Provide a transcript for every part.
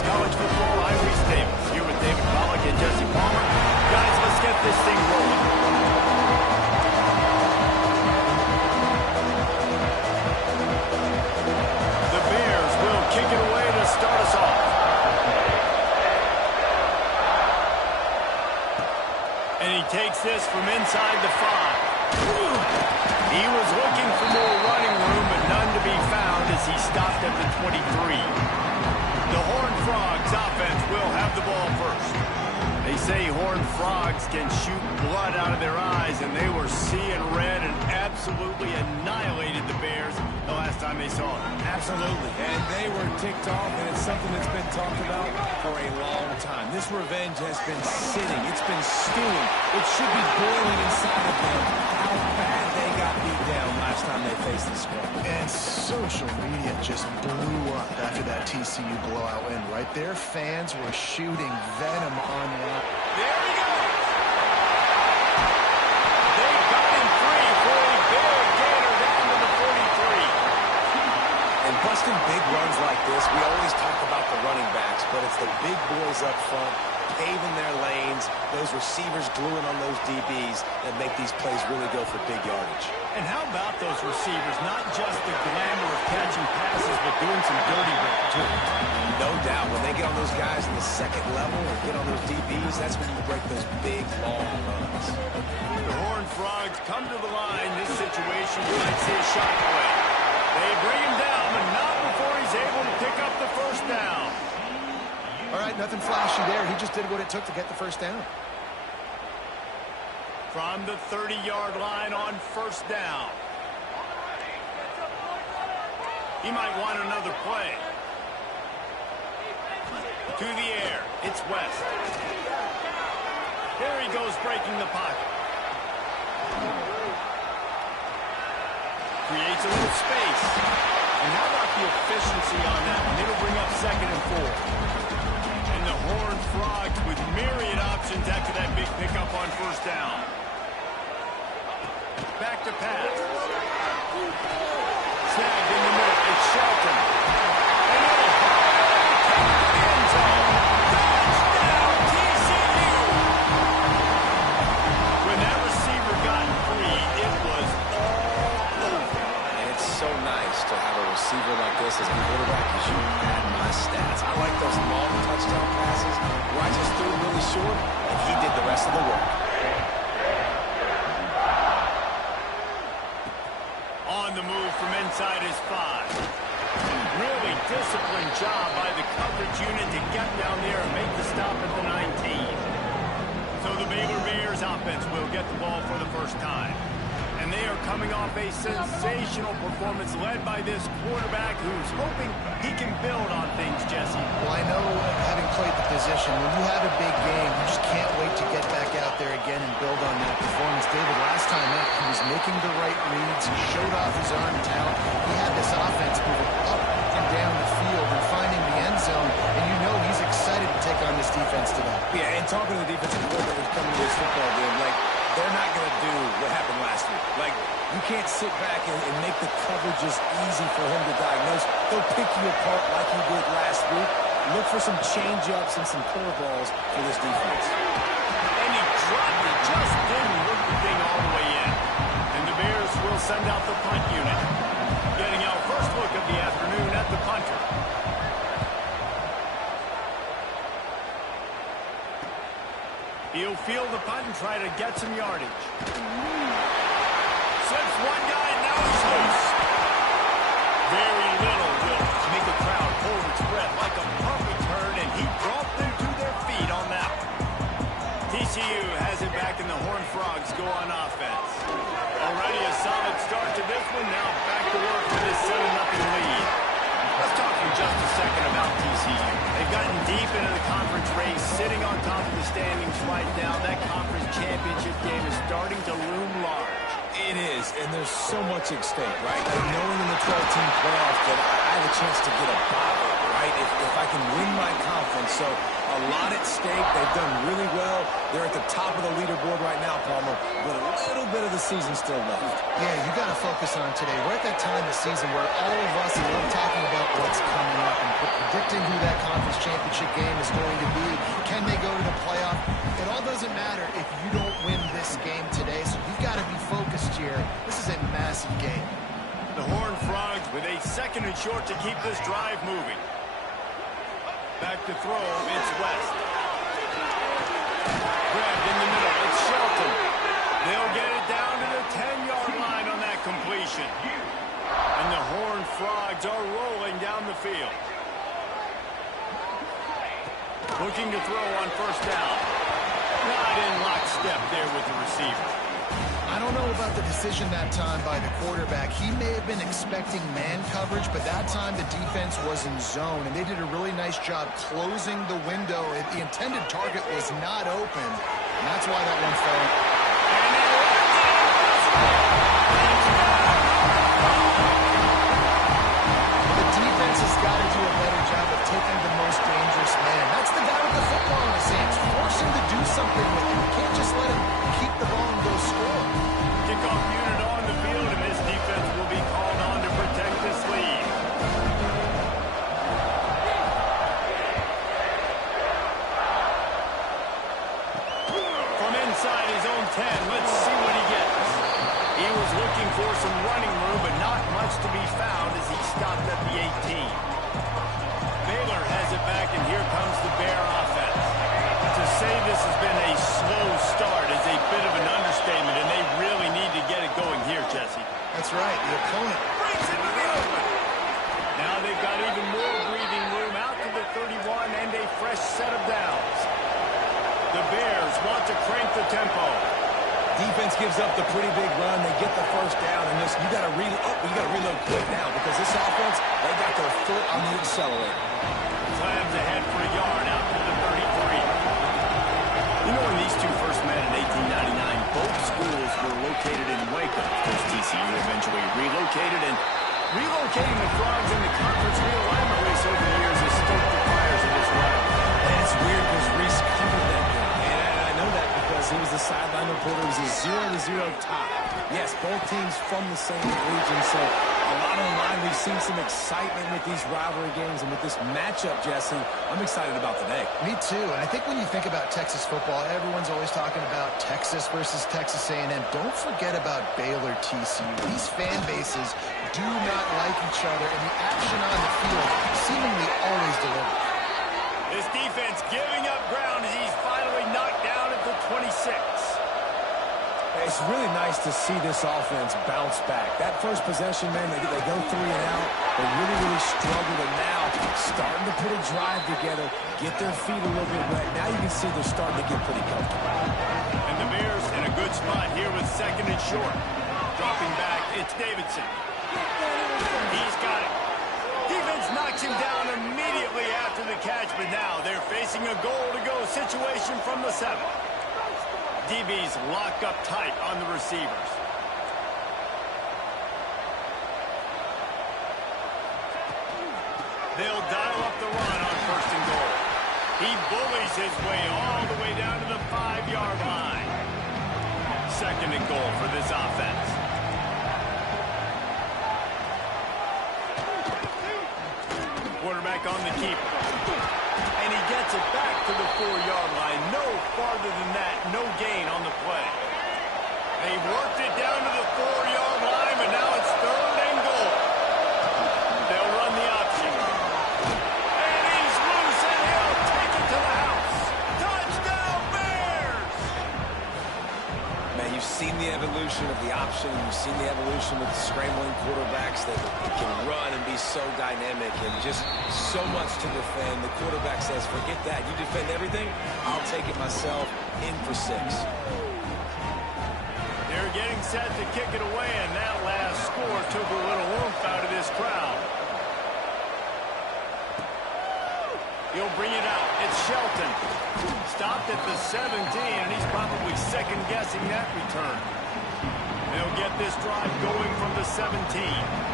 Talks college football. I'm Reese Davis, here with David Pollack and Jesse Palmer. Guys, let's get this thing rolling. The Bears will kick it away to start us off. And he takes this from inside the 5. He was looking for more running room, but none to be found as he stopped at the 23. The Horned Frogs offense will have the ball first. They say Horned Frogs can shoot blood out of their eyes, and they were seeing red and absolutely annihilated the Bears the last time they saw them. Absolutely, and they were ticked off, and it's something that's been talked about for a long time. This revenge has been sitting. It's been stewing. It should be boiling inside of them how bad they got beat down last time they faced the squad. And social media just blew up after that TCU blowout win. Right there, fans were shooting venom online. There he goes. They got him free for a big gainer down to the 43. And busting big runs like this, we always talk about the running backs, but it's the big boys up front, paving their lanes, those receivers gluing on those DBs that make these plays really go for big yardage. And how about those receivers? Not just the glamour of catching passes, but doing some dirty work, too. No doubt. When they get on those guys in the second level or get on those DBs, that's when you break those big, long runs. The Horned Frogs come to the line. This situation, you might see a shot play. They bring him down, but not before he's able to pick up the first down. All right, nothing flashy there. He just did what it took to get the first down. From the 30-yard line on first down. He might want another play. To the air. It's West. There he goes, breaking the pocket. Creates a little space. And how about the efficiency on that one? It'll bring up 2nd and 4. And the Horned Frogs with myriad options after that big pickup on first down. Back to pass. Snagged in the middle. It's Shelton. And it'll take the end zone. Touchdown, TCU. When that receiver got free, it was all over. And it's so nice to have a receiver like this as a quarterback because you had my stats. I like those long touchdown passes where I just threw it really short and he did the rest of the work. On the move from inside his 5. Really disciplined job by the coverage unit to get down there and make the stop at the 19. So the Baylor Bears offense will get the ball for the first time. And they are coming off a sensational performance led by this quarterback who's hoping he can build on things, Jesse. Well, I know, having played the position, when you have a big game, you just can't wait to get back out there again and build on that performance. David, last time out, he was making the right reads. He showed off his arm talent. He had this offense moving up and down the field and finding the end zone. And you know he's excited to take on this defense today. Yeah, and talking to the defensive coordinator coming to this football game, like, they're not going to do what happened last week. Like, you can't sit back and make the coverages easy for him to diagnose. They'll pick you apart like he did last week. Look for some change-ups and some curveballs for this defense. And he dropped it, just didn't look the thing all the way in. And the Bears will send out the punt unit. Getting our first look of the afternoon at the punter. He'll field the punt and try to get some yardage. Slips one guy, now he's loose. Very little will make the crowd hold its breath like a punt return, and he brought them to their feet on that one. TCU has it back, and the Horned Frogs go on offense. Already a solid start to this one. Now back to work with this 7-0 lead. Let's talk for just a second about TCU. They've gotten deep into the conference race, sitting on top of the standings right now. That conference championship game is starting to loom large. It is, and there's so much at stake, right? Like knowing in the 12-team playoff that I have a chance to get a bye, right? If I can win my conference. So A lot at stake. They've done really well. They're at the top of the leaderboard right now, Palmer, but a little bit of the season still left. Yeah, you got to focus on today. We're at that time of the season where all of us love talking about what's coming up and predicting who that conference championship game is going to be. Can they go to the playoff? It all doesn't matter if you don't win this game today, so you've got to be focused here. This is a massive game. The Horned Frogs with a 2nd and short to keep this drive moving. Back to throw, it's West. Grabbed in the middle, it's Shelton. They'll get it down to the 10-yard line on that completion. And the Horned Frogs are rolling down the field. Looking to throw on 1st down. Not in lockstep there with the receiver. I don't know about the decision that time by the quarterback. He may have been expecting man coverage, but that time the defense was in zone, and they did a really nice job closing the window. The intended target was not open, and that's why that one fell. The defense has got to do a better job of taking the most dangerous man. That's the guy with the football in his hands. Force him to do something with it. You can't just let him keep the ball and go score. Kickoff unit on the field, and this defense will be called on to protect this lead. From inside his own 10, let's see what he gets. He was looking for some running room, but not much to be found as he stopped at the 18. Baylor has it back, and here comes the Bear offense. To say this has been a slow start is a bit of an understatement, and they really need to get it going here, Jesse. That's right. The opponent Breaks into the open. Now they've got even more breathing room out to the 31 and a fresh set of downs. The Bears want to crank the tempo. Defense gives up the pretty big run. They get the 1st down, and you got to reload quick now because this offense, they got their foot on the accelerator. Clams ahead for a yard out to the 33. You know, when these two first met in 1899, both schools were located in Waco. Of course, TCU eventually relocated, and relocating the Frogs in the conference realignment race over the years has stoked the fires of this rivalry. And it's weird because Reese covered that game. And I know that because he was the sideline reporter. It was a 0-0 tie. Yes, both teams from the same region, so a lot on the line. We've seen some excitement with these rivalry games, and with this matchup, Jesse, I'm excited about today. Me too, and I think when you think about Texas football, everyone's always talking about Texas versus Texas A&M. Don't forget about Baylor TCU. These fan bases do not like each other, and the action on the field seemingly always delivers. This defense giving up ground as he's finally knocked down at the 26. It's really nice to see this offense bounce back. That first possession, man, they go 3 and out. They really struggled, and now starting to put a drive together, get their feet a little bit wet. Now you can see they're starting to get pretty comfortable. And the Bears in a good spot here with 2nd and short. Dropping back, it's Davidson. He's got it. Defense knocks him down immediately after the catch, but now they're facing a goal-to-go situation from the 7. DBs lock up tight on the receivers. They'll dial up the run on 1st and goal. He bullies his way all the way down to the 5-yard line. 2nd and goal for this offense. Quarterback on the keeper. And he gets it back to the 4-yard line. No farther than that. No gain on the play. They've worked it down to the 4-yard line, but now it's 3rd and goal. They'll run the option. And he's loose, and he'll take it to the house. Touchdown, Bears! Man, you've seen the evolution of the option. You've seen the evolution with the scrambling quarterbacks that can run and be so dynamic and just so much to defend. The quarterback says, forget that. You defend everything, I'll take it myself. In for 6. They're getting set to kick it away, and that last score took a little oomph out of this crowd. He'll bring it out. It's Shelton. Stopped at the 17, and he's probably second-guessing that return. They'll get this drive going from the 17.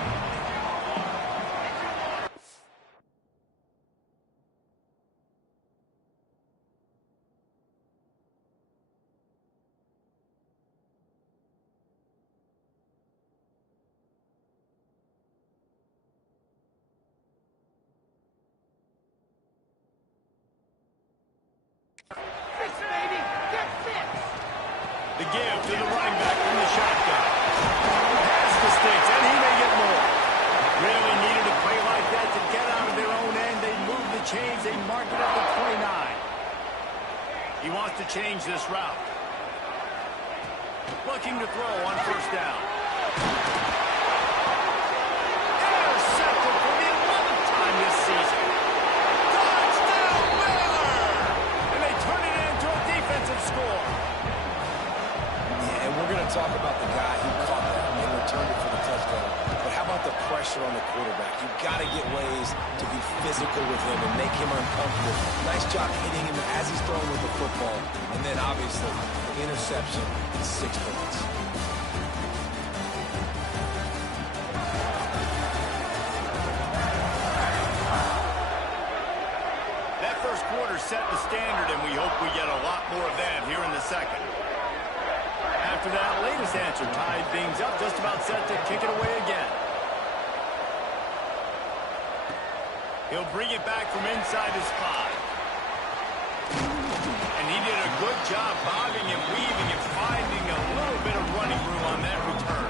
give to the running back from the shotgun. Pass to Sticks, and he may get more. Really needed a play like that to get out of their own end. They move the chains. They mark it at the 29. He wants to change this route. Looking to throw on first down. Intercepted for the 11th time this season. Touchdown, Baylor! And they turn it into a defensive score. Yeah, and we're going to talk about the guy who caught that and returned it for the touchdown. But how about the pressure on the quarterback? You've got to get ways to be physical with him and make him uncomfortable. Nice job hitting him as he's throwing with the football. And then, obviously, the interception in 6 points. That first quarter set the standard, and we hope we get a lot more of that here in the second. After that latest answer tied things up, just about set to kick it away again. He'll bring it back from inside his 5. And he did a good job bobbing and weaving and finding a little bit of running room on that return.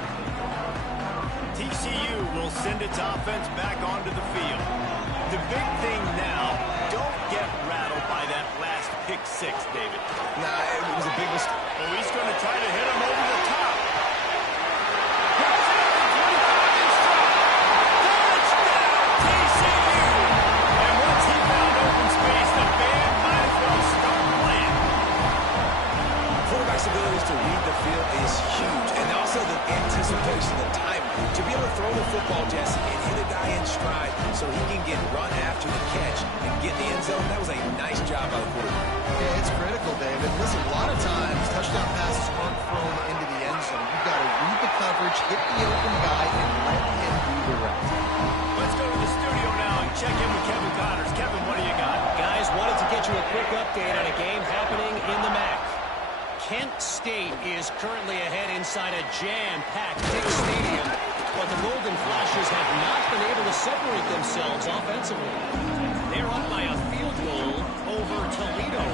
TCU will send its offense back onto the field. The big thing now, don't get rattled by that last pick 6, David. Nah, it was a big mistake. Oh, he's going to try to hit him over the top. Touchdown, TCU! And once he found open space, the band might as well start playing. Quarterback's abilities to read the field is huge. And also the anticipation, the time to be able to throw the football, Jesse, and hit a guy in stride so he can get run after the catch and get in the end zone. That was a nice job by the quarterback. Yeah, it's critical, David. Listen, a lot of times touchdown passes aren't thrown into the end zone. You've got to read the coverage, hit the open guy, and let him do the rest. Let's go to the studio now and check in with Kevin Connors. Kevin, what do you got? Guys, wanted to get you a quick update on a game happening in the MAC. Kent State is currently ahead inside a jam-packed Dick Stadium, but the Golden Flashes have not been able to separate themselves offensively. They're up by a field goal over Toledo.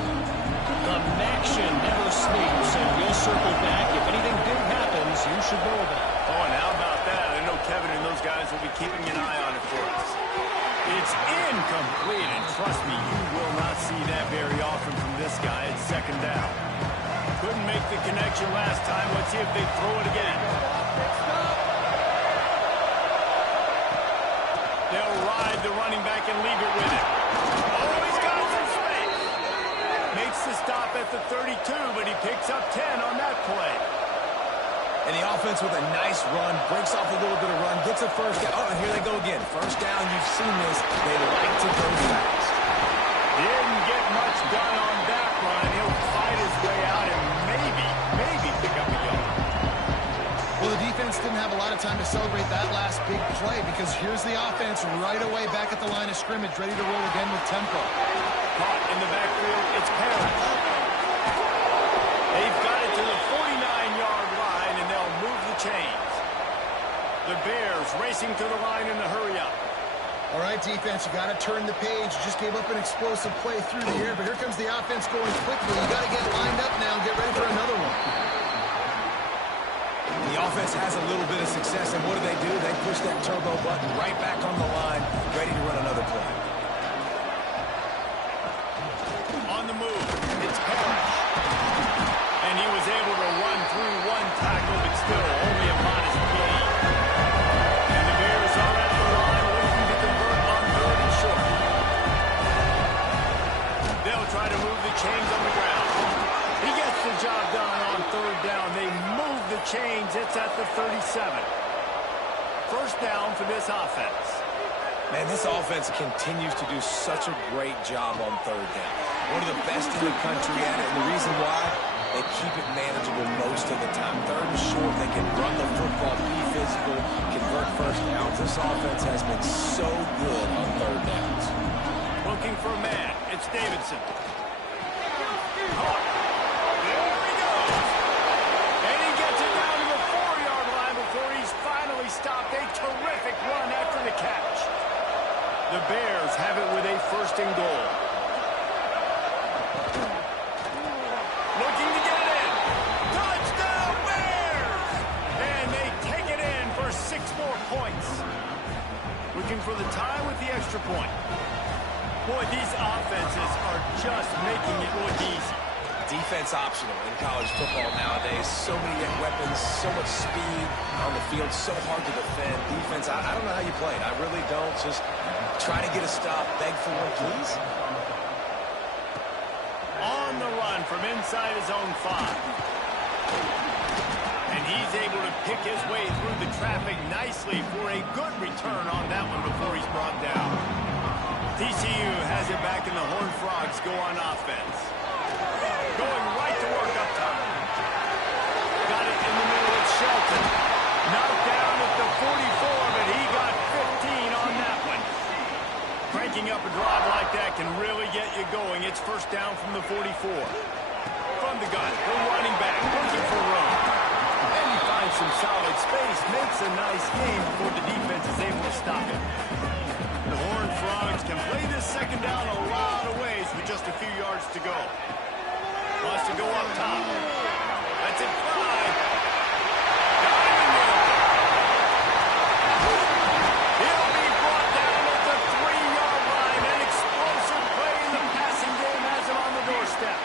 The Maction never sleeps, and we'll circle back. If anything big happens, you should know about it. Oh, and how about that? I know Kevin and those guys will be keeping an eye on it for us. It's incomplete, and trust me, you will not see that very often from this guy. It's second down. Couldn't make the connection last time. Let's see if they throw it again. They'll ride the running back and leave it with him. Oh, he's got some space. Makes the stop at the 32, but he picks up 10 on that play. And the offense with a nice run, breaks off a little bit of run, gets a first down. Oh, and here they go again. First down, you've seen this. They like to go fast. Didn't get much done on that run. He'll fight his way out and maybe pick up a yard. Well, the defense didn't have a lot of time to celebrate that last big play because here's the offense right away back at the line of scrimmage, ready to roll again with tempo. Caught in the backfield, it's Parrish. They've got it to the 49-yard line, and they'll move the chains. The Bears racing to the line in the hurry-up. All right, defense, you got to turn the page. You just gave up an explosive play through the air, but here comes the offense going quickly. You got to get lined up now and get ready for another one. The offense has a little bit of success, and what do? They push that turbo button right back on the line, ready to run another play. On the move, it's Parrish. And he was able to run through one tackle, but still only a modest gain. And the Bears are at the line looking to convert on 3rd and short. They'll try to move the chains on the ground. He gets the job done on 3rd down. They move the chains. It's at the 37. First down for this offense. Man, this offense continues to do such a great job on 3rd down. One of the best in the country at it, and the reason why, they keep it manageable most of the time. 3rd and short, they can run the football, be physical, convert first downs. This offense has been so good on 3rd downs. Looking for a man. It's Davidson. Caught. There he goes. And he gets it down to the 4-yard line before he's finally stopped. A terrific run after the catch. The Bears have it with a 1st and goal. Looking to get it in. Touchdown! just making it look easy. Defense optional in college football nowadays. So many weapons, so much speed on the field, so hard to defend. Defense, I don't know how you play it. I really don't. Just try to get a stop. Beg for one, please. On the run from inside his own 5. And he's able to pick his way through the traffic nicely for a good return on that one before he's brought down. TCU has it back and the Horned Frogs go on offense. Going right to work up top. Got it in the middle of Shelton. Knocked down at the 44, but he got 15 on that one. Cranking up a drive like that can really get you going. It's first down from the 44. From the gun, the running back looking for room. And he finds some solid space, makes a nice game before the defense is able to stop it. The Horned Frogs can play this second down a lot of ways with just a few yards to go. Wants to go up top. Lets it fly. Got him in there. He'll be brought down at the 3-yard line. An explosive play in the passing game has him on the doorstep.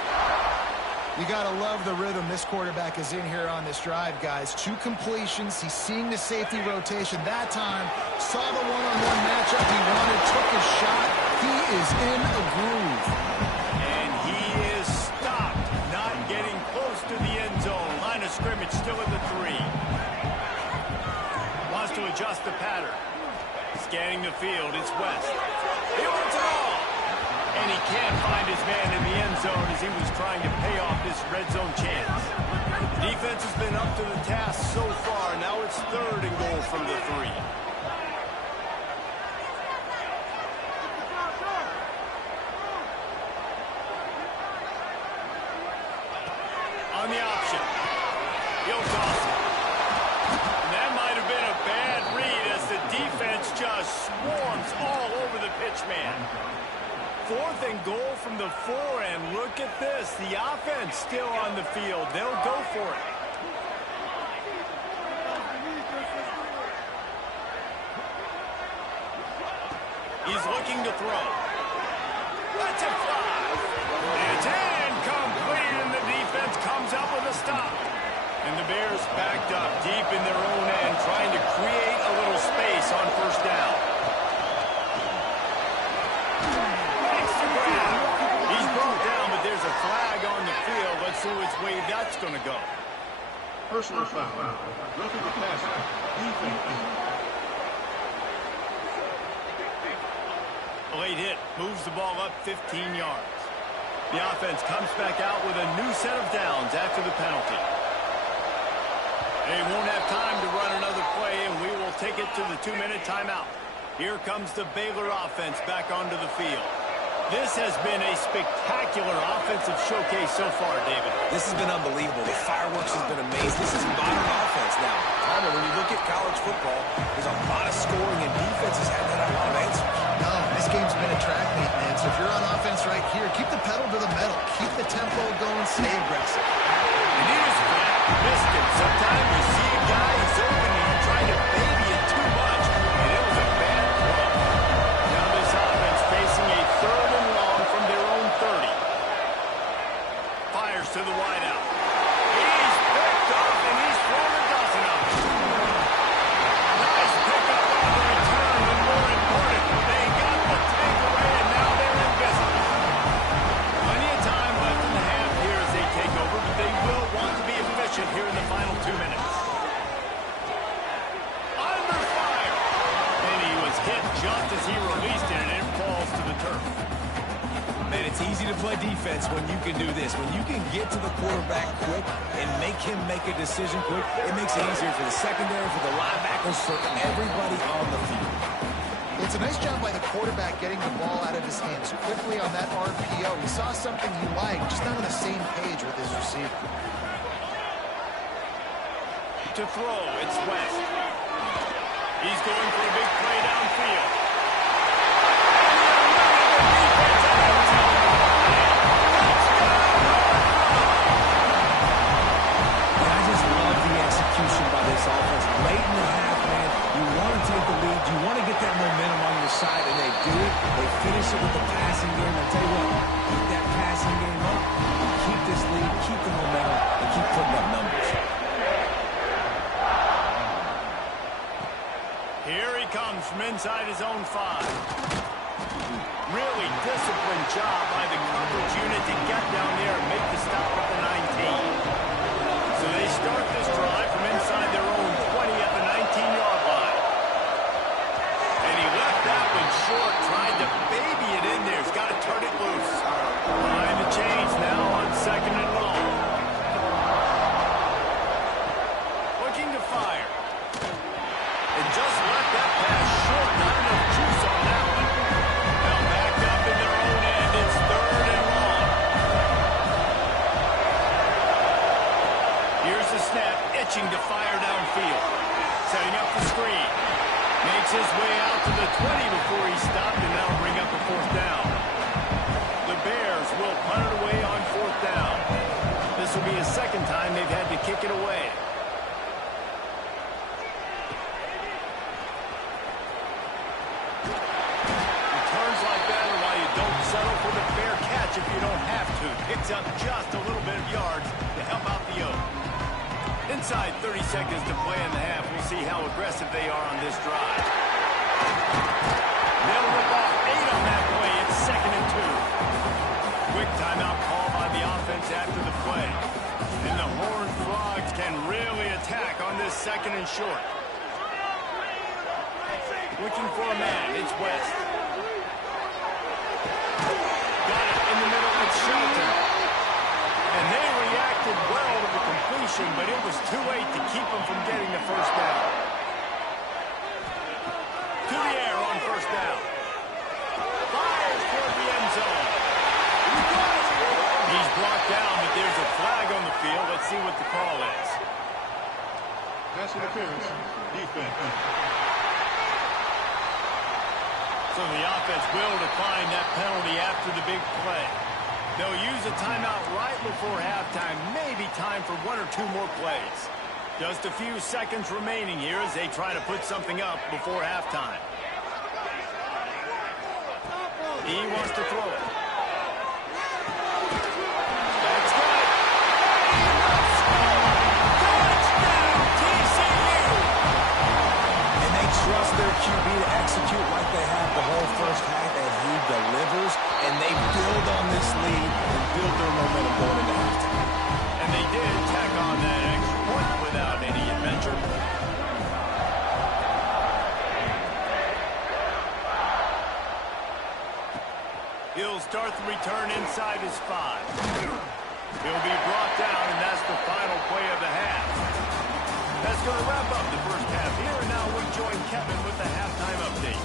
You got to love the rhythm this quarterback is in here on this drive, guys. 2 completions. He's seeing the safety rotation that time. Saw the one-on-one matchup he wanted, took his shot. He is in a groove. And he is stopped, not getting close to the end zone. Line of scrimmage still at the 3. Wants to adjust the pattern. Scanning the field, it's West. He wants it all. And he can't find his man in the end zone as he was trying to pay off this red zone chance. The defense has been up to the task so far. Now it's 3rd and goal from the 3. On the option. He'll toss it. And that might have been a bad read as the defense just swarms all over the pitch man. 4th and goal from the 4, and look at this. The offense still on the field. They'll go for it. He's looking to throw. Let's it fly. It's incomplete, and the defense comes up with a stop. And the Bears backed up deep in their own end, trying to create a little space on first down. He's brought down, but there's a flag on the field. Let's see which way that's going to go. Personal foul. Roughing the passer. Defense. Late hit, moves the ball up 15 yards. The offense comes back out with a new set of downs after the penalty. They won't have time to run another play, and we will take it to the 2-minute timeout. Here comes the Baylor offense back onto the field. This has been a spectacular offensive showcase so far, David. This has been unbelievable. The fireworks has been amazing. This is modern offense now. Palmer, when you look at college football, there's a lot of scoring, and defenses haven't had a lot of answers. No, this game's been a track meet, man. So if you're on offense right here, keep the pedal to the metal. Keep the tempo going. Stay aggressive. And he was flat. Missed it. Sometimes you see a guy who's open and you try to baby it too much, and it was a bad throw. Now this offense facing a 3rd and long from their own 30. Fires to the wideout. He's picked off, and he's thrown a dozen of them. Nice pickup on the return, but more important, they got the takeaway, and now they're in business. Plenty of time left in the half here as they take over, but they will want to be efficient here in the final 2 minutes. Under fire! And he was hit just as he released it, and it falls to the turf. Man, it's easy to play defense when you can do this. When you can get to the quarterback quick and make him make a decision quick, it makes it easier for the secondary, for the linebackers, for everybody on the field. It's a nice job by the quarterback getting the ball out of his hands quickly on that RPO. He saw something he liked, just not on the same page with his receiver. To throw, it's West. He's going for a big play downfield. By this offense late in the half, man. You want to take the lead. You want to get that momentum on your side, and they do it. They finish it with the passing game. I tell you what, keep that inside his own 5. Really disciplined job by the coverage unit to get down there and make the stop at the 19. So they start this drive from inside their own 20 at the 19-yard line. And he left that one short, tried to baby it in there. He's got to turn it loose. Behind the chains now on 2nd and long. Looking to fire. And just left that pass short. Not enough juice on that one. Now back up in their own end. It's 3rd and long. Here's the snap, itching to fire downfield. Setting up the screen. Makes his way out to the 20 before he stopped, and that'll bring up a 4th down. The Bears will punt it away on 4th down. This will be his 2nd time they've had to kick it away. Returns like that are why you don't settle for the fair catch if you don't have to. Picks up just a little bit of yards to help out the Oak. Inside 30 seconds to play in the half. We'll see how aggressive they are on this drive. They'll rip off 8 on that play. It's 2nd and 2. Quick timeout call by the offense after the play. And the Horned Frogs can really attack on this 2nd and short. Looking for a man. It's West. Got it in the middle. It's Shelton. And they reacted well to the completion, but it was too late to keep them from getting the 1st down. To the air on 1st down. Fires toward the end zone. He's brought down, but there's a flag on the field. Let's see what the call is. Pass interference. Defense. So the offense will decline that penalty after the big play. They'll use a timeout right before halftime. Maybe time for 1 or 2 more plays. Just a few seconds remaining here as they try to put something up before halftime. He wants to throw it. That's good. Touchdown, TCU! And they trust their QB to execute like they have the whole first half, and he delivers, and they build on this lead and build their momentum going into halftime. And they did tack on that extra point without any adventure. He'll start the return inside his 5. He'll be brought down, and that's the final play of the half. That's going to wrap up the first half here, and now we join Kevin with the halftime update.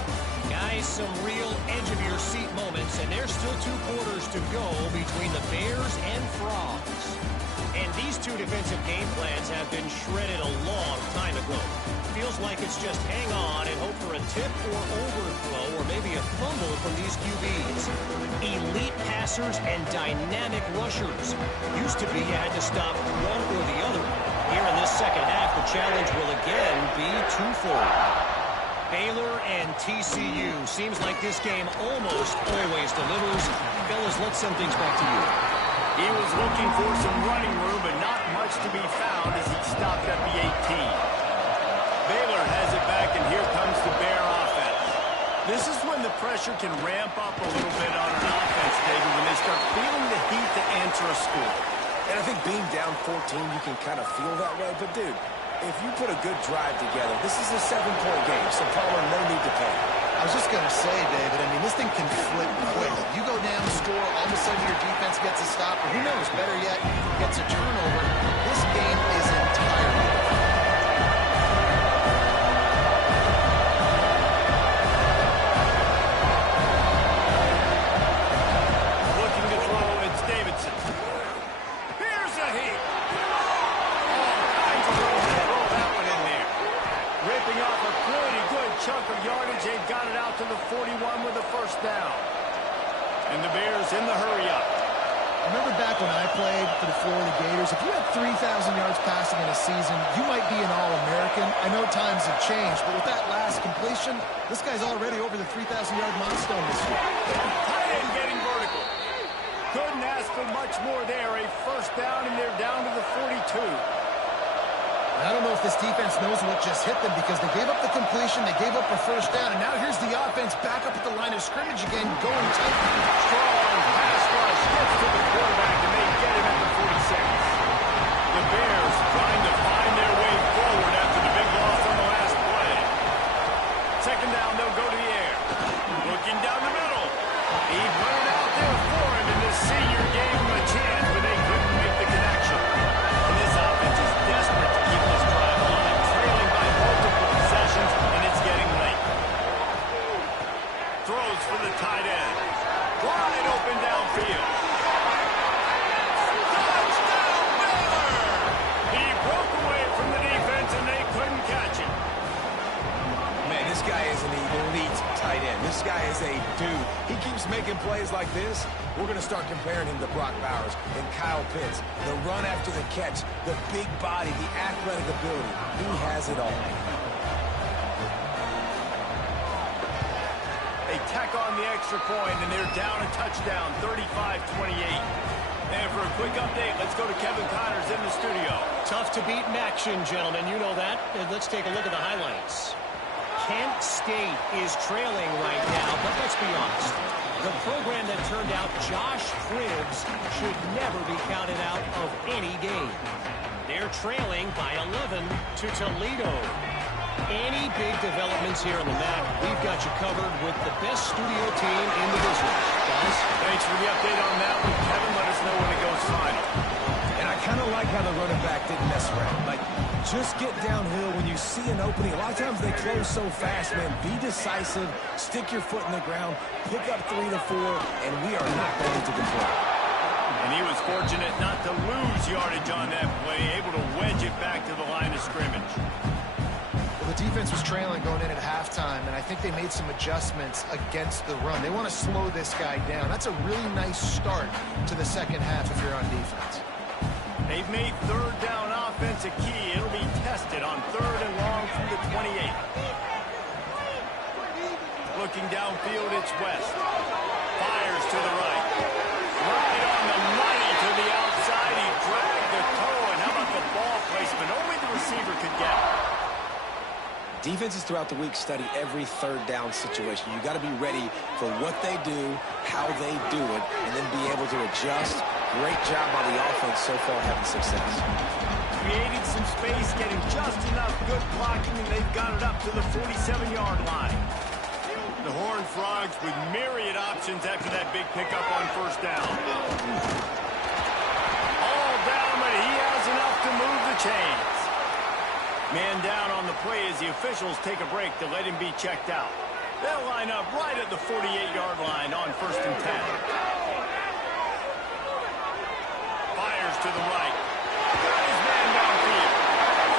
Guys, some real edge-of-your-seat moments, and there's still 2 quarters to go between the Bears and Frogs. And these 2 defensive game plans have been shredded a long time ago. Feels like it's just hang on and hope for a tip or overthrow or maybe a fumble from these QBs. Elite passers and dynamic rushers. Used to be you had to stop one or the other. Here in this second half, the challenge will again be twofold. Baylor and TCU. Seems like this game almost always delivers. Fellas, let's send things back to you. He was looking for some running room, but not much to be found as he stopped at the 18. Baylor has it back, and here comes the Bear offense. This is when the pressure can ramp up a little bit on an offense, David, when they start feeling the heat to answer a score. And I think being down 14, you can kind of feel that way. But, dude, if you put a good drive together, this is a 7-point game, so Palmer, no need to panic. I was just going to say, David, I mean, this thing can flip quick. You go down, score, all of a sudden your defense gets a stop, or who knows, better yet, gets a turnover. This game is entirely different. Looking to throw, it's Davidson. Here's a heat. All kinds of room to throw that one in there. Ripping off a pretty good chunk of yardage. They've got it out to the 41 with a 1st down. And the Bears in the hurry-up. Remember back when I played for the Florida Gators, if you had 3,000 yards passing in a season, you might be an All-American. I know times have changed, but with that last completion, this guy's already over the 3,000-yard milestone this year. Tight end getting vertical. Couldn't ask for much more there. A 1st down, and they're down to the 42. I don't know if this defense knows what just hit them because they gave up the completion, they gave up a first down, and now here's the offense back up at the line of scrimmage again, going tight. Strong pass rush gets to the quarterback, and they get him at the 46. The Bears trying to find their way forward after the big loss on the last play. Second down, they'll go to the air. Looking down the middle. He put it out there for him, and the senior gave him a chance, but they couldn't make the connection. And this offense is desperate to keep this drive alive, trailing by multiple possessions, and it's getting late. Throws for the tight end. Wide open downfield. Touchdown, Baylor! He broke away from the defense, and they couldn't catch him. Man, this guy is an elite tight end. This guy is a dude. He keeps making plays like this. We're going to start comparing him to Brock Bowers and Kyle Pitts. The run after the catch, the big body, the athletic ability. He has it all. They tack on the extra point, and they're down a touchdown, 35-28. And for a quick update, let's go to Kevin Connors in the studio. Tough to beat in action, gentlemen. You know that. And let's take a look at the highlights. Kent State is trailing right now, but let's be honest. The program that turned out Josh Cribbs should never be counted out of any game. They're trailing by 11 to Toledo. Any big developments here on the map, we've got you covered with the best studio team in the business. Guys? Thanks for the update on that one, Kevin. Let us know when it goes final. And I kind of like how the running back didn't mess around. Like, just get downhill when you see an opening. A lot of times they close so fast, man. Be decisive, stick your foot in the ground, pick up 3 to 4, and we are not going to complain. And he was fortunate not to lose yardage on that play, able to wedge it back to the line of scrimmage. Well, the defense was trailing going in at halftime, and I think they made some adjustments against the run. They want to slow this guy down. That's a really nice start to the second half if you're on defense. They've made third down offense a key. It'll be tested on third and long from the 28. Looking downfield, it's West. Fires to the right. Right on the money to the outside. He dragged the toe, and how about the ball placement? Only the receiver could get it. Defenses throughout the week study every third down situation. You got to be ready for what they do, how they do it, and then be able to adjust. Great job by the offense so far having success. Created some space, getting just enough good blocking, and they've got it up to the 47-yard line. The Horned Frogs with myriad options after that big pickup on first down. All down, but he has enough to move the chains. Man down on the play as the officials take a break to let him be checked out. They'll line up right at the 48-yard line on first and 10. Fires to the right. Got his man downfield.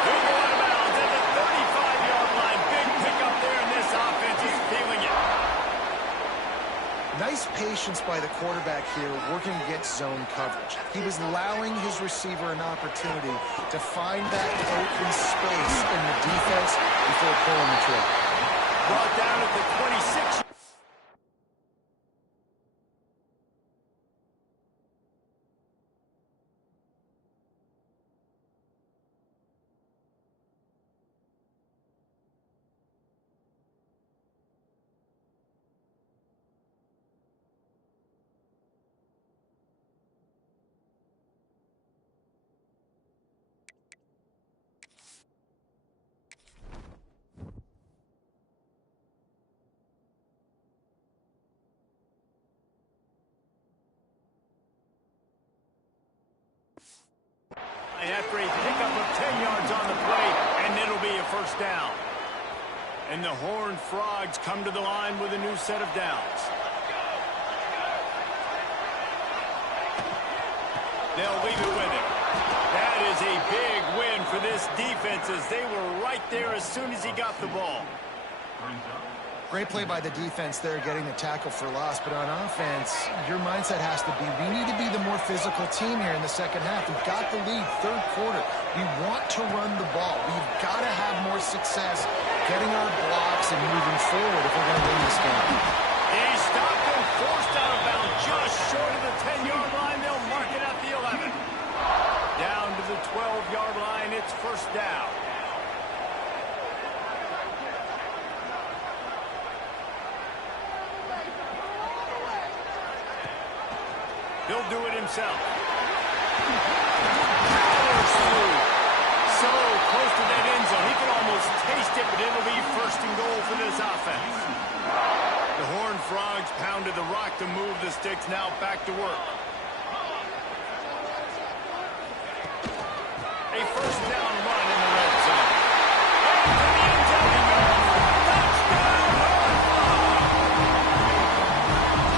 He'll go out of bounds at the 35-yard line. Big pickup there, and this offense is feeling it. Nice patience by the quarterback here working against zone coverage. He was allowing his receiver an opportunity to find that open space in the defense before pulling the trigger. Brought down at the 26. After a pickup of 10 yards on the play, and it'll be a first down. And the Horned Frogs come to the line with a new set of downs. They'll leave it with him. That is a big win for this defense as they were right there as soon as he got the ball. Great play by the defense there, getting the tackle for loss. But on offense, your mindset has to be, we need to be the more physical team here in the second half. We've got the lead, third quarter. We want to run the ball. We've got to have more success getting our blocks and moving forward if we're going to win this game. He stopped and forced out of bounds just short of the 10-yard line. They'll mark it at the 11. Down to the 12-yard line, it's first down. He'll do it himself. Powers through. So close to that end zone. He can almost taste it, but it'll be first and goal for this offense. The Horned Frogs pounded the rock to move the sticks. Now back to work. A first down run in the red zone. Into the end zone he goes. Touchdown, Horned Frogs!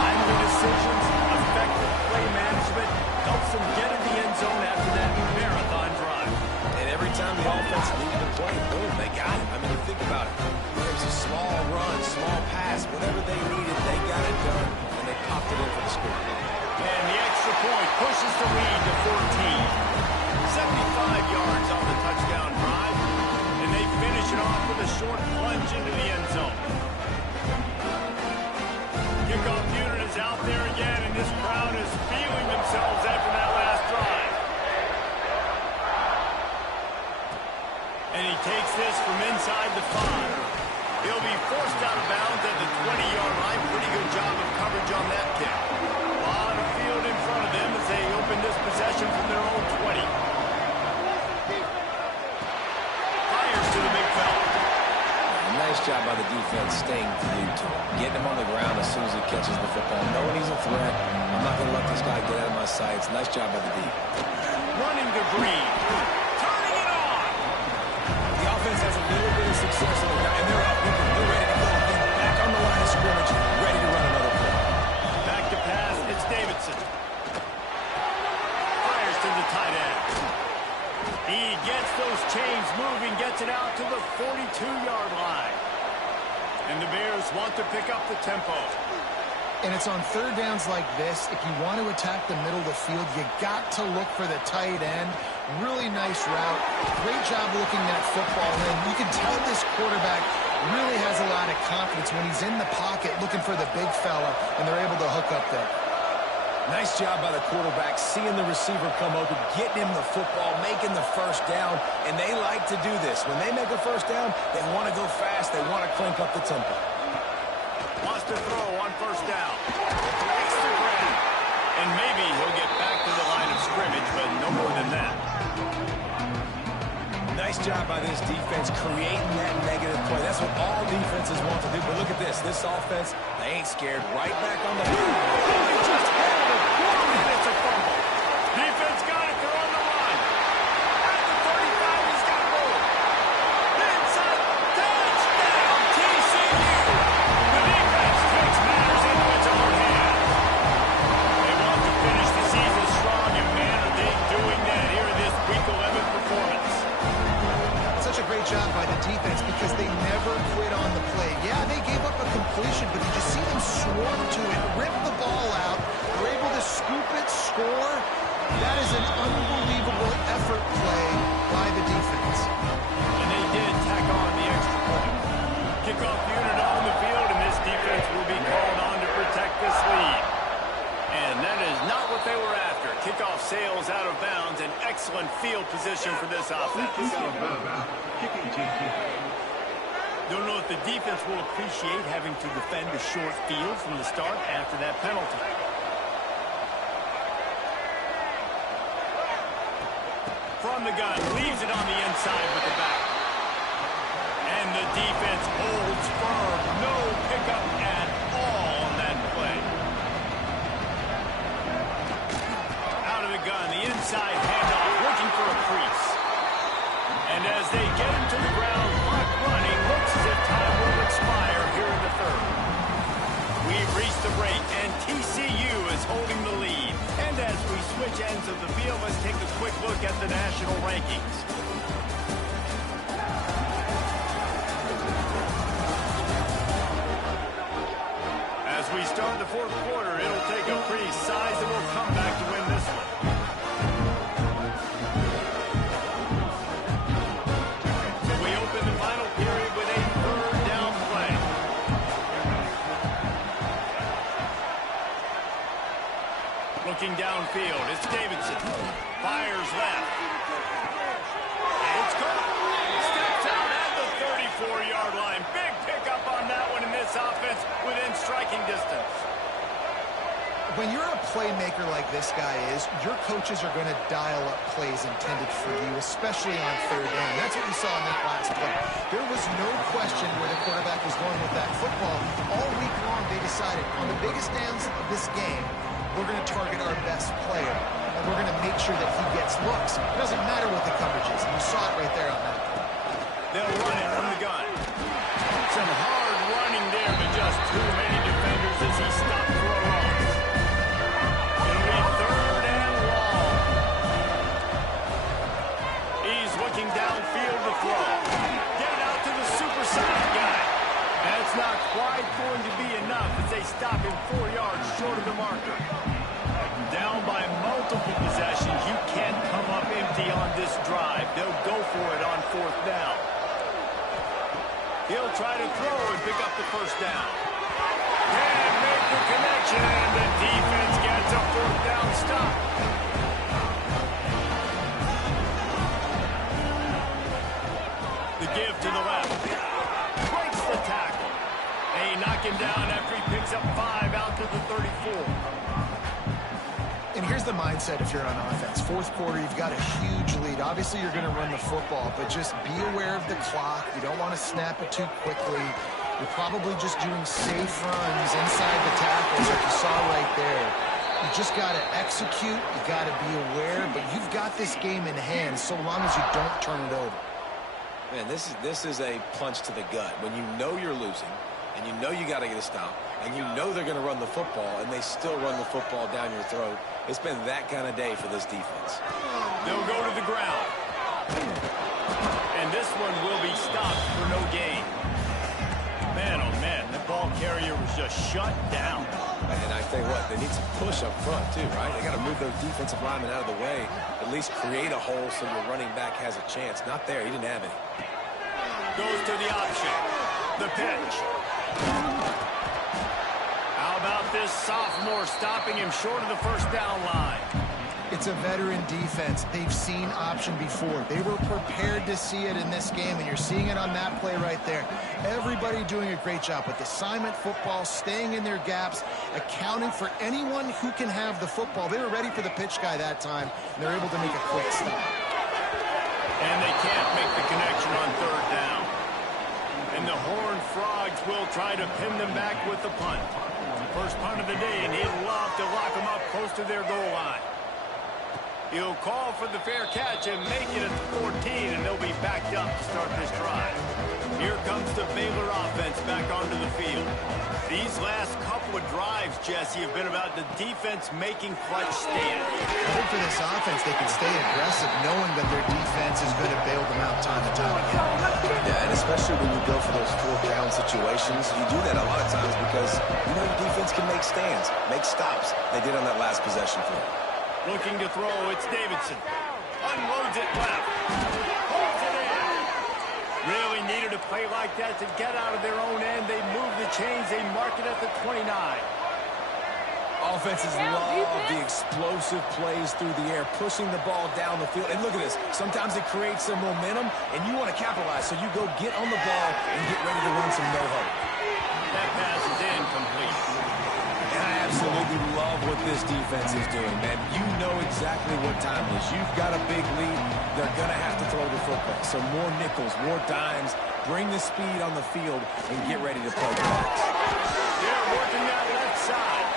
Timely decisions, effective play management, helps them get in the end zone after that marathon drive. And every time the offense needed to play, boom, they got it. I mean, you think about it. Whether it was a small run, small pass, whatever they needed, they got it done, and they popped it in for the score. And the extra point pushes the lead to 14. 75 yards on the touchdown drive, and they finish it off with a short plunge into the end zone. Kickoff unit is out there again, and this crowd is feeling themselves after that last drive. And he takes this from inside the 5. He'll be forced out of bounds at the 20-yard line. Pretty good job of coverage on that kick. A lot of field in front of them as they open this possession from their own 20. Fires to the big fella. Nice job by the defense staying glued to him. Getting him on the ground as soon as he catches the football. Knowing he's a threat. I'm not going to let this guy get out of my sights. Nice job by the D. Running to Green. Turning it on. The offense has a little bit of success on the ground, and they're up. They're ready to go again. Back on the line of scrimmage. Ready to run another play. Back to pass. It's Davidson. Fires to the tight end. He gets those chains moving, gets it out to the 42-yard line. And the Bears want to pick up the tempo. And it's on third downs like this, if you want to attack the middle of the field, you got to look for the tight end. Really nice route. Great job looking that football in. You can tell this quarterback really has a lot of confidence when he's in the pocket looking for the big fella, and they're able to hook up there. Nice job by the quarterback, seeing the receiver come open, getting him the football, making the first down, and they like to do this. When they make a first down, they want to go fast, they want to crank up the tempo. Wants to throw on first down. Makes the grab. And maybe he'll get back to the line of scrimmage, but no more than that. Nice job by this defense creating that negative play. That's what all defenses want to do. But look at this. This offense, they ain't scared. Right back on the line. Oh, he just handled it poorly, and it's a fumble. Defense got it. They're on the run. At the 35, he's got to move. Inside. Touchdown, TCU. The defense takes matters into its own hands. They want to finish the season strong, and man, are they doing that here in this Week 11 performance. Such a great job by the defense because they never quit on the play. Yeah, they gave up a completion, but did you see them swarm to it, rip the ball out, were able to scoop it, score? That is an unbelievable effort play by the defense. And they did tack on the extra point. Kickoff unit on the field, and this defense will be called on to protect this lead. And that is not what they were after. Kickoff sails out of bounds, an excellent field position for this offense. Kicking team. Don't know if the defense will appreciate having to defend a short field from the start after that penalty. From the gun, leaves it on the inside with the back. And the defense holds firm. No pickup at all on that play. Out of the gun, the inside handoff, looking for a crease. And as they get him to the ground, clock running, looks as if time will expire here in the third. We've reached the break, and TCU is holding the lead. And as we switch ends of the field, let's take a quick look at the national rankings. As we start the fourth quarter, it'll take a pretty sizable comeback to win this one. So we open the final period with a third down play. Looking downfield, it's Davidson. Fires left. It's caught. Steps out at the 34-yard line. Big pickup on that one in this offense within striking distance. When you're a playmaker like this guy is, your coaches are going to dial up plays intended for you, especially on third down. That's what we saw in that last play. There was no question where the quarterback was going with that football. All week long, they decided on the biggest downs of this game, we're going to target our best player, and we're going to make sure that he gets looks. It doesn't matter what the coverage is, and you saw it right there on that play. They'll run it from the gun. Some hard running there, but just too many defenders as he stopped for a loss. It'll be third and long. He's looking downfield to throw. Get it out to the supersonic guy. That's not quite going to be enough as they stop him 4 yards short of the marker. Down by multiple possessions. You can't come up empty on this drive. They'll go for it on fourth down. He'll try to throw and pick up the first down. And make the connection, and the defense gets a fourth down stop. The give to the left. Breaks the tackle. They knock him down after he picks up 5 out to the 34. And here's the mindset if you're on offense. Fourth quarter, you've got a huge lead. Obviously, you're going to run the football, but just be aware of the clock. You don't want to snap it too quickly. You're probably just doing safe runs inside the tackles like you saw right there. You just got to execute. You got to be aware, but you've got this game in hand so long as you don't turn it over. Man, this is a punch to the gut. When you know you're losing, and you know you got to get a stop, and you know they're going to run the football, and they still run the football down your throat. It's been that kind of day for this defense. They'll go to the ground. And this one will be stopped for no gain. Man, oh man, the ball carrier was just shut down. And I tell you what, they need some push up front too, right? They got to move those defensive linemen out of the way, at least create a hole so your running back has a chance. Not there, he didn't have any. Goes to the option. The pitch. How about this sophomore stopping him short of the first down line? It's a veteran defense. They've seen option before. They were prepared to see it in this game, and you're seeing it on that play right there. Everybody doing a great job with assignment football, staying in their gaps, accounting for anyone who can have the football. They were ready for the pitch guy that time, and they're able to make a quick stop. And they can't make the connection on third down. And the Horned Frogs will try to pin them back with the punt. First punt of the day, and he'd love to lock them up close to their goal line. He'll call for the fair catch and make it at the 14, and they'll be backed up to start this drive. Here comes the Baylor offense back onto the field. These last couple of drives, Jesse, have been about the defense making clutch stands. I think for this offense, they can stay aggressive knowing that their defense is going to bail them out time and time again. Yeah, and especially when you go for those fourth down situations, you do that a lot of times because you know your defense can make stands, make stops. They did on that last possession for them. Looking to throw, it's Davidson. Unloads it left. Holds it in. Really needed a play like that to get out of their own end. They move the chains. They mark it at the 29. Offenses love the explosive plays through the air, pushing the ball down the field. And look at this. Sometimes it creates some momentum, and you want to capitalize. So you go get on the ball and get ready to run some no-hope. That pass is incomplete. And I absolutely love what this defense is doing, man. You know exactly what time it is. You've got a big lead. They're going to have to throw the football. So more nickels, more dimes. Bring the speed on the field and get ready to play the backs. They're working that left side.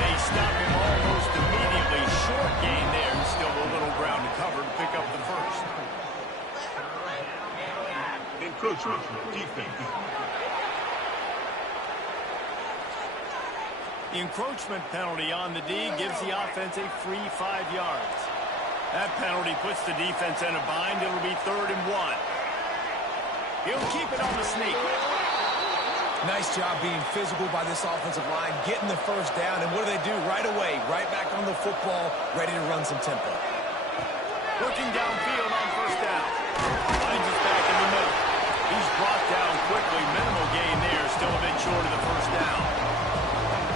They stop him almost immediately. Short gain there. Still a little ground to cover to pick up the first. Encroachment defense. The encroachment penalty on the D gives the offense a free 5 yards. That penalty puts the defense in a bind. It'll be 3rd and 1. He'll keep it on the sneak. Nice job being physical by this offensive line, getting the first down, and what do they do right away? Right back on the football, ready to run some tempo. Looking downfield on first down. Finds us back in the middle. He's brought down quickly. Minimal gain there. Still a bit short of the first down.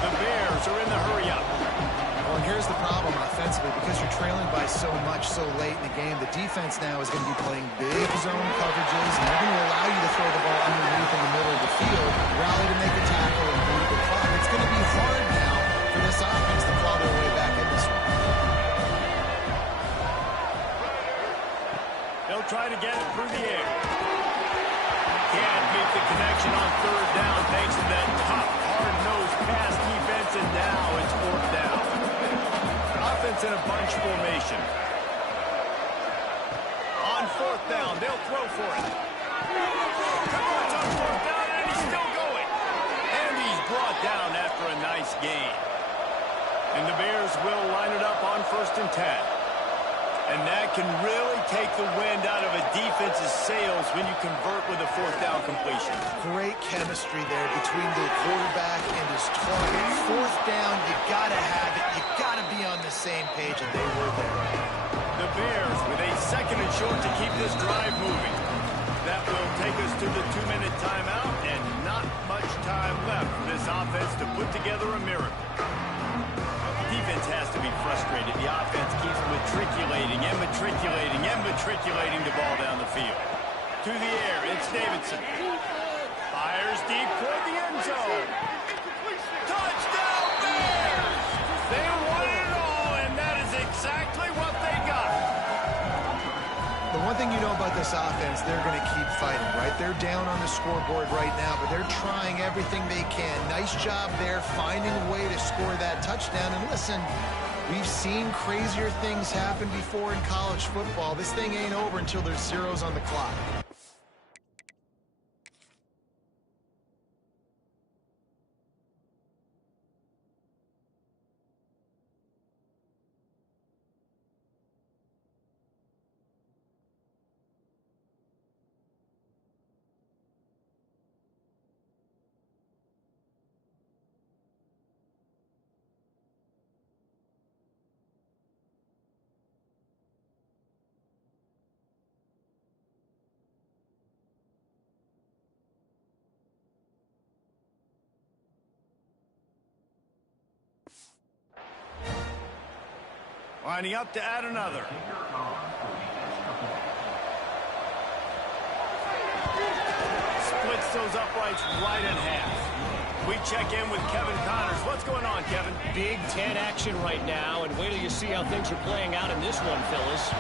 The Bears are in the hurry-up. Well, and here's the problem offensively. Because you're trailing by so much so late in the game, the defense now is going to be playing big zone coverages, and they're going to allow you to throw the ball underneath in the middle of the field, rally to make a tackle, and bleed the clock. It's going to be hard now for this this offense to claw their way back in this one. They'll try to get it through the air. Can't meet the connection on third down thanks to that tough, hard-nosed pass defense, and now it's fourth down. Offense in a bunch formation. On fourth down, they'll throw for it. Converts on fourth down, and he's still going. And he's brought down after a nice gain. And the Bears will line it up on 1st and 10. And that can really take the wind out of a defense's sails when you convert with a fourth down completion. Great chemistry there between the quarterback and his target. Fourth down, you got to have it. You got to be on the same page, and they were there. The Bears with a 2nd and short to keep this drive moving. That will take us to the 2-minute timeout, and not much time left for this offense to put together a miracle. Defense has to be frustrated. The offense keeps matriculating the ball down the field. To the air, it's Davidson. Fires deep toward the end zone. Touchdown Bears! They won it all, and that is exactly what they got. The one thing you know about this offense, they're going to keep fighting, right? They're down on the scoreboard right now, but they're trying everything they can. Nice job there, finding a way to score that touchdown. And listen, we've seen crazier things happen before in college football. This thing ain't over until there's zeros on the clock. Lining up to add another. Splits those uprights right in half. We check in with Kevin Connors. What's going on, Kevin? Big Ten action right now, and wait till you see how things are playing out in this one, Phyllis.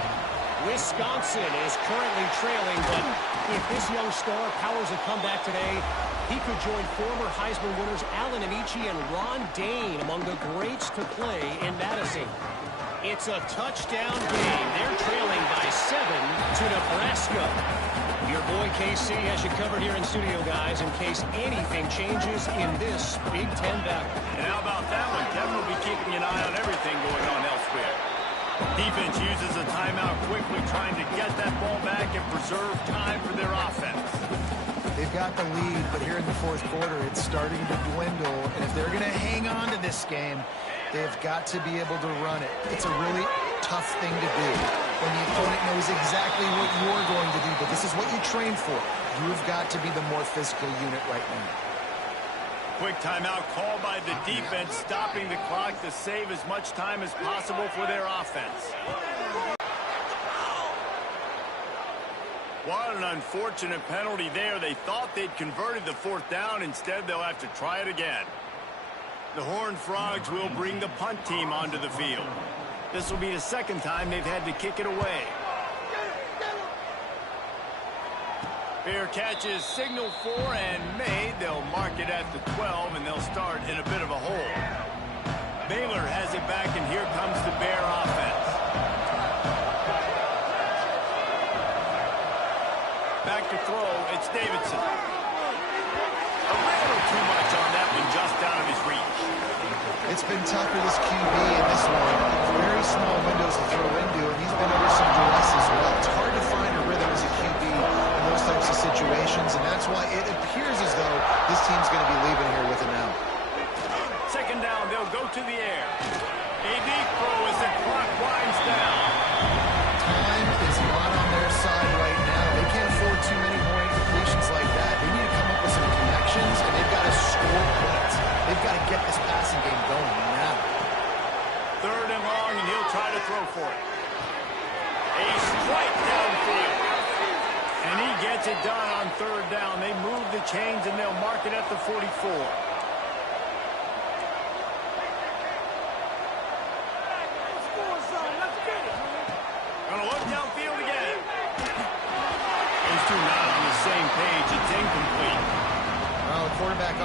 Wisconsin is currently trailing, but if this young star powers a comeback today, he could join former Heisman winners Allen Amici and Ron Dane among the greats to play in Madison. It's a touchdown game. They're trailing by 7 to Nebraska. Your boy KC has you covered here in studio, guys, in case anything changes in this Big Ten battle. And how about that one? Kevin will be keeping an eye on everything going on elsewhere. Defense uses a timeout quickly, trying to get that ball back and preserve time for their offense. They've got the lead, but here in the fourth quarter, it's starting to dwindle. And if they're going to hang on to this game, they've got to be able to run it. It's a really tough thing to do when the opponent knows exactly what you're going to do, but this is what you train for. You've got to be the more physical unit right now. Quick timeout called by the defense, stopping the clock to save as much time as possible for their offense. What an unfortunate penalty there. They thought they'd converted the fourth down. Instead, they'll have to try it again. The Horned Frogs will bring the punt team onto the field. This will be the second time they've had to kick it away. Fair catch is signaled for and made. They'll mark it at the 12, and they'll start in a bit of a hole. Baylor has it back, and here comes the Bear offense. Back to throw, it's Davidson. A little too much on that one, just out of his reach. It's been tough for this QB in this one. Very small windows to throw into, and he's been under some duress as well. It's hard to find a rhythm as a QB in those types of situations, and that's why it appears as though this team's going to be leaving here with an out. Second down, they'll go to the air. A deep throw as the clock winds down. Time is not on their side right now. They can't afford too many more incompletions like that. They need to come up with some connections, and they've got to score points. They've got to get this passing game going now. Third and long, and he'll try to throw for it. A strike downfield. And he gets it done on third down. They move the chains, and they'll mark it at the 44.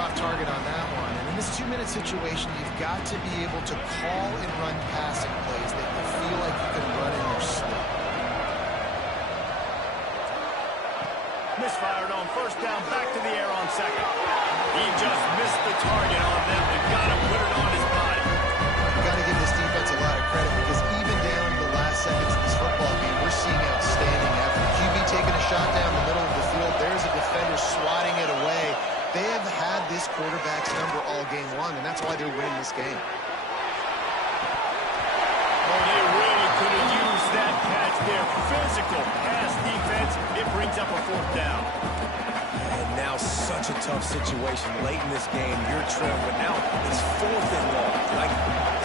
off target on that one. And in this 2-minute situation, you've got to be able to call and run passing plays that you feel like you can run in your sleep. Misfired on first down, back to the air on second. He just missed the target on them and got him, put it on his body. You've got to give this defense a lot of credit because even down to the last seconds of this football game, we're seeing outstanding effort. QB taking a shot down the middle of the field. There's a defender swatting it away. They have had this quarterback's number all game long, and that's why they're winning this game. Oh, they really could have used that catch there. Physical pass defense. It brings up a fourth down. And now such a tough situation. Late in this game, you're trailing, but now it's 4th and long. Like,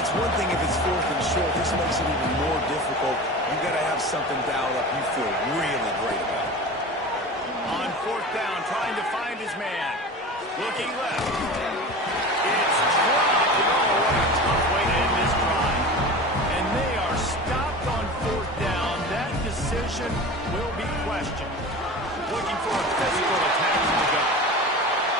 it's one thing if it's 4th and short. This makes it even more difficult. You got to have something dialed up you feel really great about. On 4th down, trying to find his man. Looking left. It's dropped. Oh, what a tough way to end this drive. And they are stopped on 4th down. That decision will be questioned. Looking for a physical attack from the gun.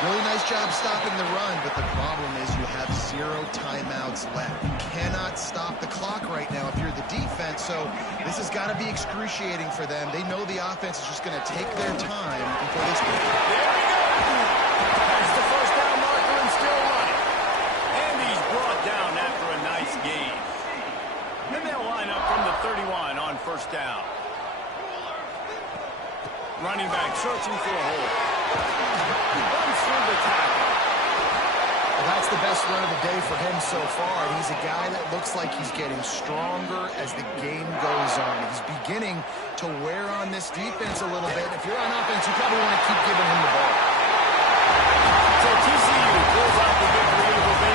Really nice job stopping the run, but the problem is you have 0 timeouts left. You cannot stop the clock right now if you're the defense, so this has got to be excruciating for them. They know the offense is just going to take their time before they score. There we go. That's the first down marker and still running. And he's brought down after a nice gain. And they'll line up from the 31 on first down. Running back searching for a hole. Runs through the tackle. Well, that's the best run of the day for him so far. He's a guy that looks like he's getting stronger as the game goes on. He's beginning to wear on this defense a little bit. If you're on offense, you probably want to keep giving him the ball. So TCU pulls out the victory over